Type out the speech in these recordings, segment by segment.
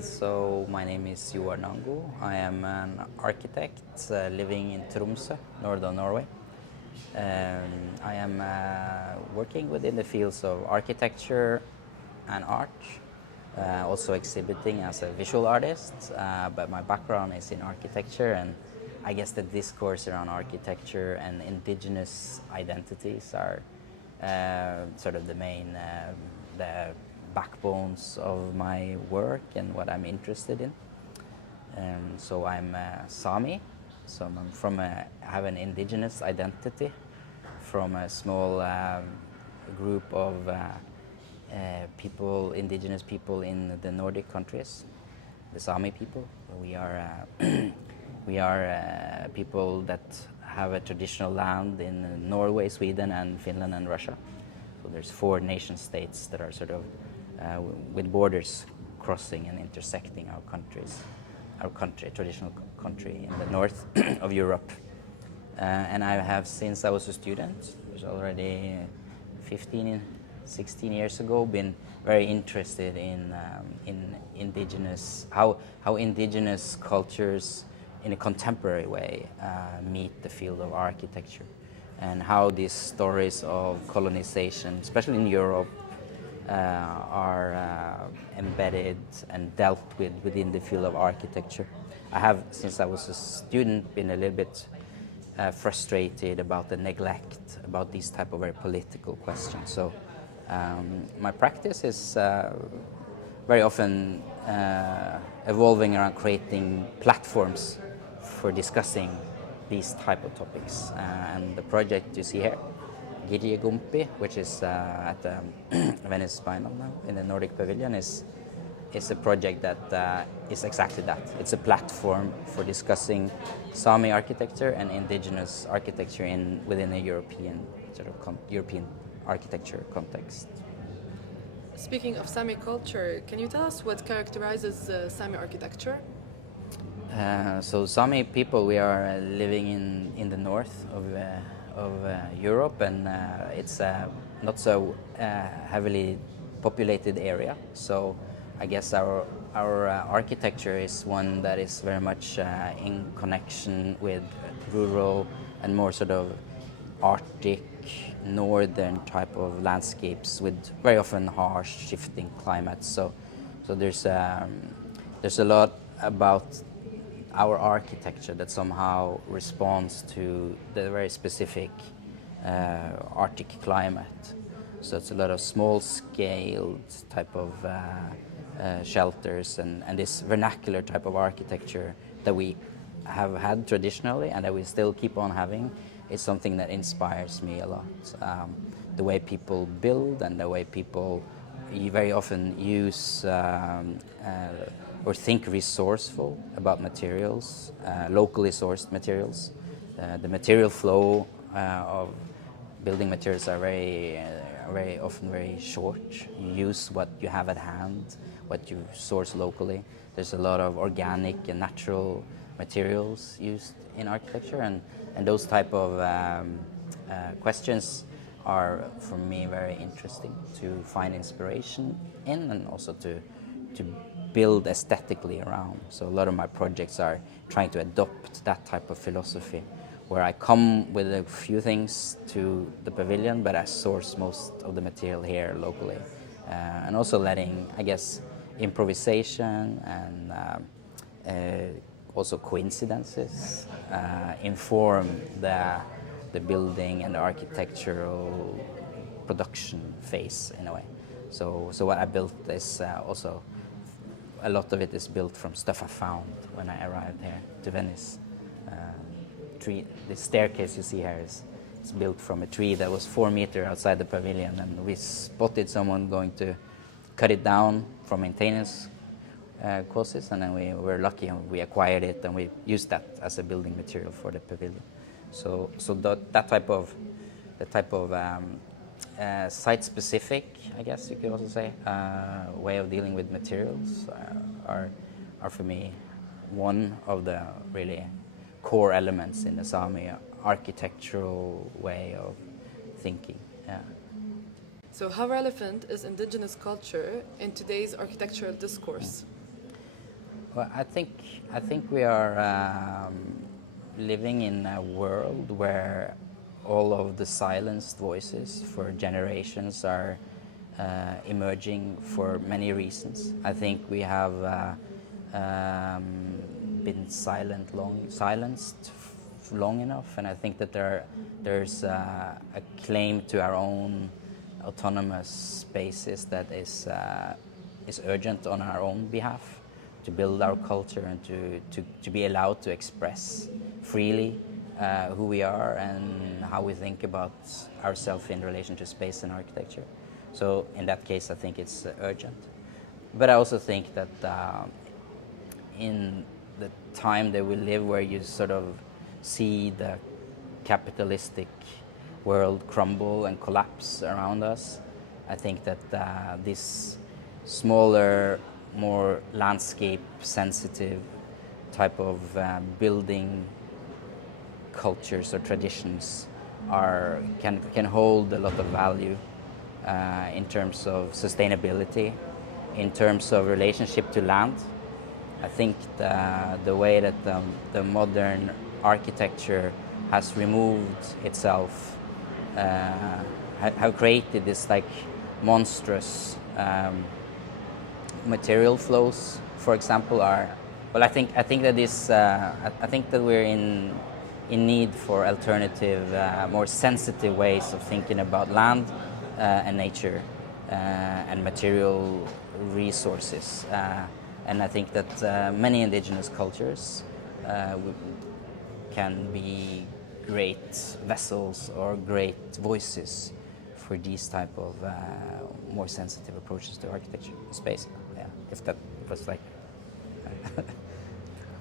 So my name is Joar Nango. I am an architect living in Tromsø, northern Norway. I am working within the fields of architecture and art, also exhibiting as a visual artist, but my background is in architecture, and I guess the discourse around architecture and indigenous identities are sort of the main the backbones of my work and what I'm interested in. So I'm Sámi, so I have an indigenous identity from a small group of indigenous people in the Nordic countries, the Sámi people. We are people that have a traditional land in Norway, Sweden, and Finland and Russia. So there's 4 nation states that are sort of with borders crossing and intersecting our traditional country in the north of Europe. And I have, since I was a student, which was already 16 years ago, been very interested in indigenous, how indigenous cultures in a contemporary way meet the field of architecture, and how these stories of colonization, especially in Europe, are embedded and dealt with within the field of architecture. I have, since I was a student, been a little bit frustrated about the neglect about these type of very political questions. So my practice is very often evolving around creating platforms for discussing these type of topics. And the project you see here, Girjegumpi, which is at the Venice Biennale now in the Nordic Pavilion, is a project that is exactly that. It's a platform for discussing Sámi architecture and indigenous architecture within a European European architecture context. Speaking of Sami culture, can you tell us what characterizes Sami architecture? So Sámi people, we are living in the north of Europe, and it's not so heavily populated area. So I guess our architecture is one that is very much in connection with rural and more sort of Arctic, northern type of landscapes with very often harsh, shifting climates. So there's a lot about our architecture that somehow responds to the very specific Arctic climate. So it's a lot of small-scaled type of shelters and this vernacular type of architecture that we have had traditionally and that we still keep on having is something that inspires me a lot. The way people build and the way people very often use or think resourceful about materials, locally sourced materials. The material flow of building materials are very often very short. You use what you have at hand, what you source locally. There's a lot of organic and natural materials used in architecture, and those type of questions are, for me, very interesting to find inspiration in, and also to build aesthetically around. So a lot of my projects are trying to adopt that type of philosophy, where I come with a few things to the pavilion, but I source most of the material here locally. And also letting, I guess, improvisation and also coincidences inform the building and the architectural production phase in a way. So what I built is also, a lot of it is built from stuff I found when I arrived here to Venice. The staircase you see here is built from a tree that was 4 meters outside the pavilion, and we spotted someone going to cut it down for maintenance causes, and then we were lucky and we acquired it and we used that as a building material for the pavilion. So that type of site-specific, I guess you could also say, way of dealing with materials are for me one of the really core elements in the Sámi architectural way of thinking. Yeah. So how relevant is indigenous culture in today's architectural discourse? Well, I think we are living in a world where all of the silenced voices for generations are emerging for many reasons. I think we have been silenced long enough, and I think that there's a claim to our own autonomous spaces that is urgent on our own behalf, to build our culture and to be allowed to express freely who we are and how we think about ourselves in relation to space and architecture. So in that case, I think it's urgent. But I also think that in the time that we live, where you sort of see the capitalistic world crumble and collapse around us, I think that this smaller, more landscape-sensitive type of building cultures or traditions can hold a lot of value in terms of sustainability, in terms of relationship to land. I think the way that the modern architecture has removed itself, have created this like monstrous material flows, for example, are well. I think that this. I think that we're in need for alternative, more sensitive ways of thinking about land and nature and material resources. And I think that many indigenous cultures can be great vessels or great voices for these type of more sensitive approaches to architecture space. Yeah, if that was like.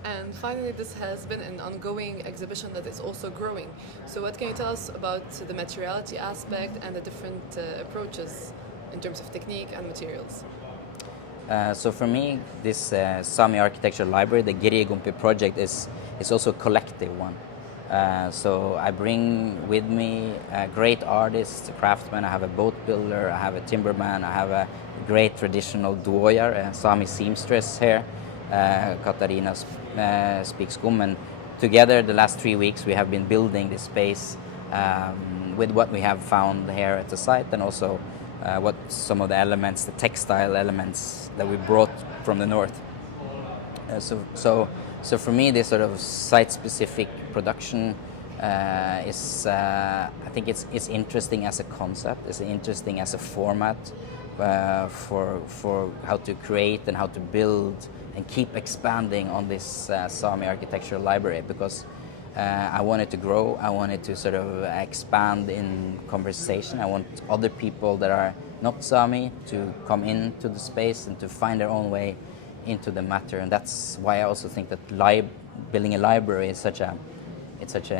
And finally, this has been an ongoing exhibition that is also growing. So what can you tell us about the materiality aspect and the different approaches in terms of technique and materials? So for me, this Sámi architecture library, the Girjegumpi project, is also a collective one. So I bring with me great artists, craftsmen. I have a boat builder, I have a timberman, I have a great traditional Joar, a Sámi seamstress here. Katarina speaks Gum, and together the last 3 weeks we have been building this space with what we have found here at the site, and also what some of the elements, the textile elements that we brought from the north. So for me, this sort of site-specific production is, I think it's interesting as a concept. It's interesting as a format for how to create and how to build and keep expanding on this Sámi architectural library, because I wanted to grow. I wanted to sort of expand in conversation. I want other people that are not Sámi to come into the space and to find their own way into the matter. And that's why I also think that building a library is such an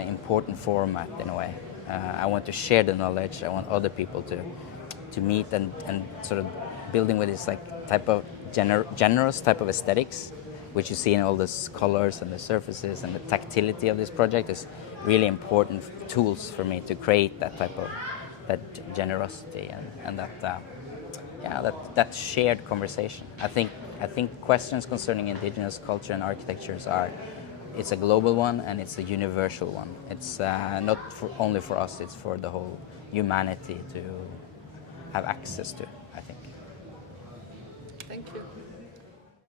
important format in a way. I want to share the knowledge. I want other people to meet and sort of building with this like type of generous type of aesthetics, which you see in all these colors and the surfaces, and the tactility of this project is really important tools for me to create that type of generosity and that shared conversation. I think questions concerning indigenous culture and architectures it's a global one and it's a universal one. It's not only for us, it's for the whole humanity to have access to, I think. Thank you.